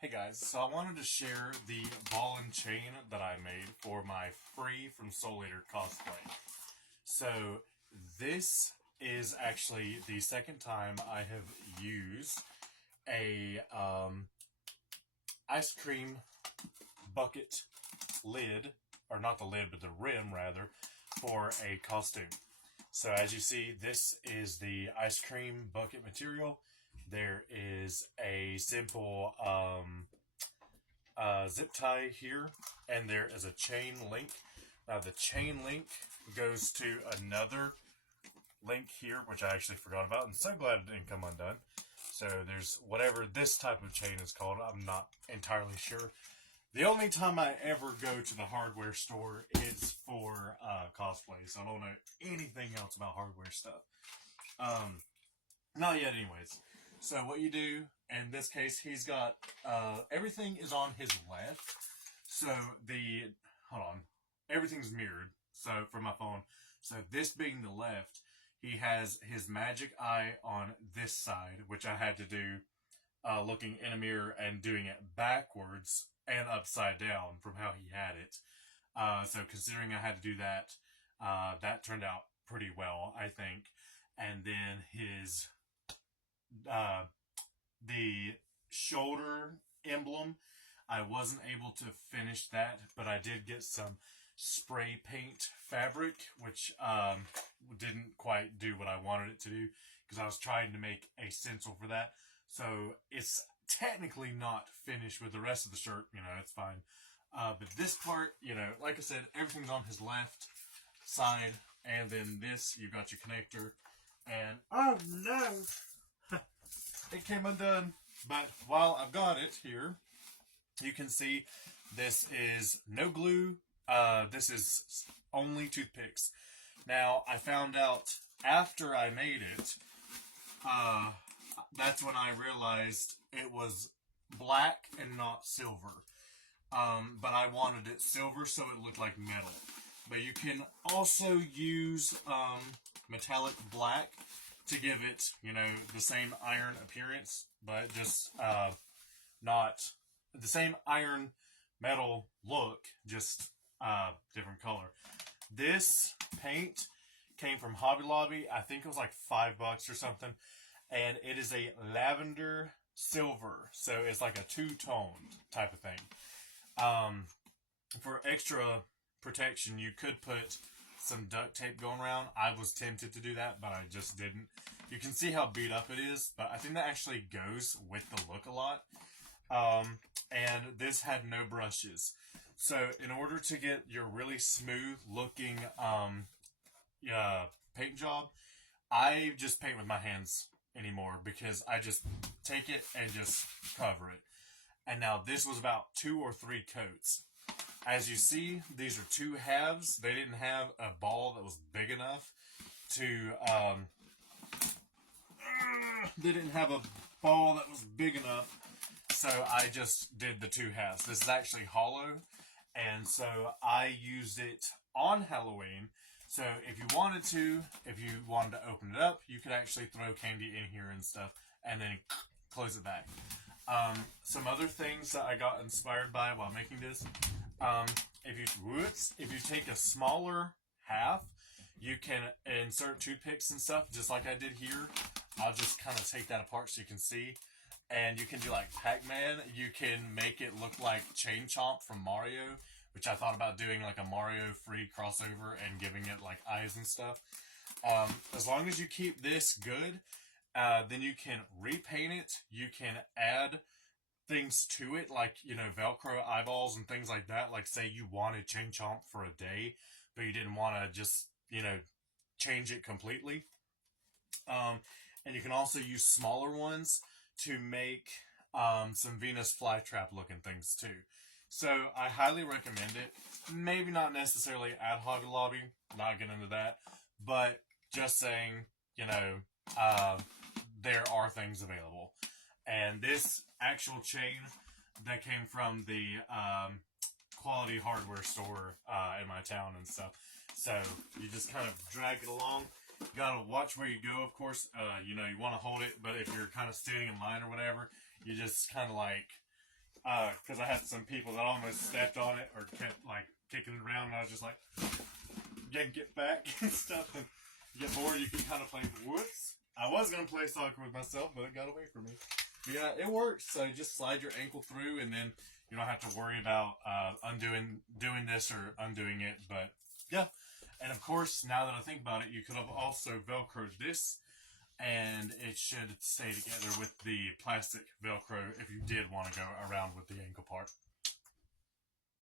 Hey guys, so I wanted to share the ball and chain that I made for my free from Soul Eater cosplay. So this is actually the second time I have used a ice cream bucket lid, or not the lid, but the rim rather, for a costume. So as you see, this is the ice cream bucket material. There is a simple zip tie here, and there is a chain link. Now the chain link goes to another link here, which I actually forgot about. I'm so glad it didn't come undone. So there's whatever this type of chain is called. I'm not entirely sure. The only time I ever go to the hardware store is for cosplay, so I don't know anything else about hardware stuff. Not yet, anyways. So what you do, in this case, he's got, everything is on his left. So hold on, everything's mirrored, so, for my phone. So this being the left, he has his magic eye on this side, which I had to do, looking in a mirror and doing it backwards and upside down from how he had it. So considering I had to do that, that turned out pretty well, I think. And then his, the shoulder emblem, I wasn't able to finish that, but I did get some spray paint fabric, which didn't quite do what I wanted it to do, because I was trying to make a stencil for that. So it's technically not finished with the rest of the shirt, it's fine. But this part, like I said, everything's on his left side, and then this, you've got your connector, and oh no! It came undone. But while I've got it here, you can see this is no glue. This is only toothpicks. Now, I found out after I made it, that's when I realized it was black and not silver. But I wanted it silver so it looked like metal. But you can also use metallic black to give it, the same iron appearance, but just not the same iron metal look, just different color. This paint came from Hobby Lobby. I think it was like $5 or something, and it is a lavender silver, so it's like a two-toned type of thing. For extra protection, you could put some duct tape going around. I was tempted to do that, but I just didn't. You can see how beat up it is, but I think that actually goes with the look a lot. And this had no brushes. So in order to get your really smooth looking paint job, I just paint with my hands anymore, because I just take it and just cover it. And now this was about 2 or 3 coats. As you see, these are 2 halves. They didn't have a ball that was big enough to, they didn't have a ball that was big enough, so I just did the 2 halves. This is actually hollow, and so I used it on Halloween. So if you wanted to open it up, you could actually throw candy in here and stuff, and then close it back. Some other things that I got inspired by while making this, if you take a smaller half, you can insert toothpicks and stuff, just like I did here. I'll just kind of take that apart so you can see. And you can do like Pac-Man. You can make it look like Chain Chomp from Mario, which I thought about doing like a Mario free crossover and giving it like eyes and stuff. As long as you keep this good, then you can repaint it. You can add things to it, like, Velcro eyeballs and things like that. Like, say you wanted Chain Chomp for a day, but you didn't want to just, change it completely. And you can also use smaller ones to make some Venus flytrap looking things too. So I highly recommend it. Maybe not necessarily at Hobby Lobby, not getting into that, but just saying, there are things available. And this actual chain that came from the quality hardware store in my town and stuff. So you just kind of drag it along. You gotta watch where you go, of course. You want to hold it, but if you're kind of standing in line or whatever, you just kind of like, because I had some people that almost stepped on it or kept like kicking it around, and I was just like, yank it back and stuff. And you get bored, you can kind of play with the woods. I was gonna play soccer with myself, but it got away from me. But yeah, it works. So you just slide your ankle through, and then you don't have to worry about doing this or undoing it. But yeah, and of course, now that I think about it, you could have also Velcroed this, and it should stay together with the plastic Velcro if you did want to go around with the ankle part.